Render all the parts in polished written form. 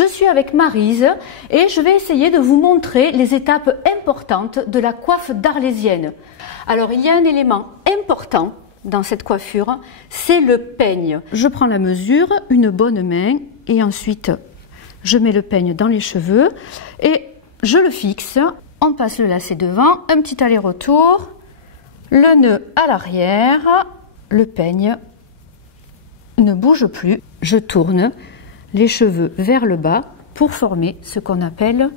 Je suis avec Maryse et je vais essayer de vous montrer les étapes importantes de la coiffe d'Arlésienne. Alors il y a un élément important dans cette coiffure, c'est le peigne. Je prends la mesure, une bonne main et ensuite je mets le peigne dans les cheveux et je le fixe. On passe le lacet devant, un petit aller-retour, le nœud à l'arrière, le peigne ne bouge plus. Je tourne les cheveux vers le bas pour former ce qu'on appelle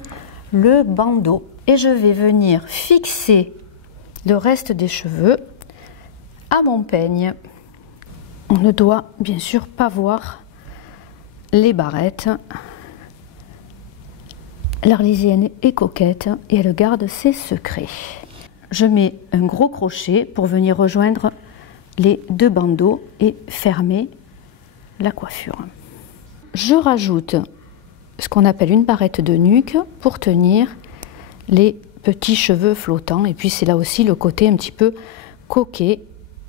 le bandeau. Et je vais venir fixer le reste des cheveux à mon peigne. On ne doit bien sûr pas voir les barrettes. L'Arlésienne est coquette et elle garde ses secrets. Je mets un gros crochet pour venir rejoindre les deux bandeaux et fermer la coiffure. Je rajoute ce qu'on appelle une barrette de nuque pour tenir les petits cheveux flottants, et puis c'est là aussi le côté un petit peu coquet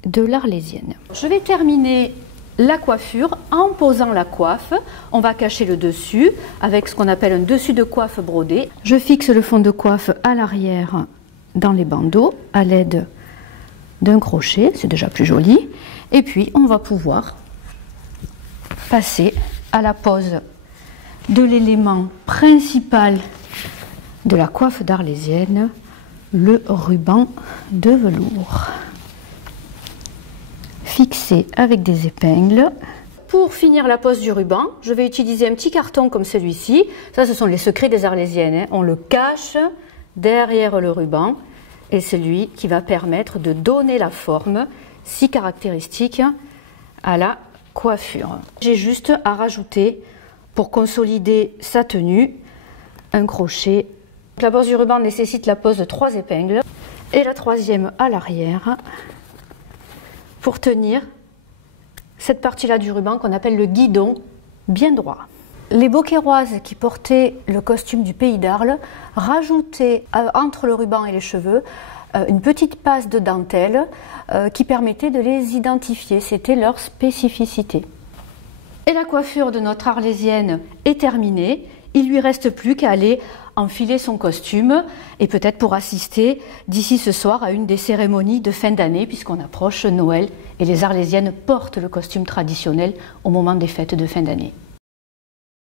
de l'Arlésienne. Je vais terminer la coiffure en posant la coiffe. On va cacher le dessus avec ce qu'on appelle un dessus de coiffe brodé. Je fixe le fond de coiffe à l'arrière dans les bandeaux à l'aide d'un crochet, c'est déjà plus joli, et puis on va pouvoir passer à la pose de l'élément principal de la coiffe d'Arlésienne, le ruban de velours. Fixé avec des épingles. Pour finir la pose du ruban, je vais utiliser un petit carton comme celui-ci. Ça, ce sont les secrets des Arlésiennes, hein. On le cache derrière le ruban et c'est lui qui va permettre de donner la forme si caractéristique à la coiffure. J'ai juste à rajouter, pour consolider sa tenue, un crochet. La pose du ruban nécessite la pose de 3 épingles et la troisième à l'arrière pour tenir cette partie-là du ruban qu'on appelle le guidon bien droit. Les Beauquerroises qui portaient le costume du pays d'Arles rajoutaient entre le ruban et les cheveux une petite passe de dentelle qui permettait de les identifier. C'était leur spécificité. Et la coiffure de notre Arlésienne est terminée. Il lui reste plus qu'à aller enfiler son costume et peut-être pour assister d'ici ce soir à une des cérémonies de fin d'année puisqu'on approche Noël et les Arlésiennes portent le costume traditionnel au moment des fêtes de fin d'année.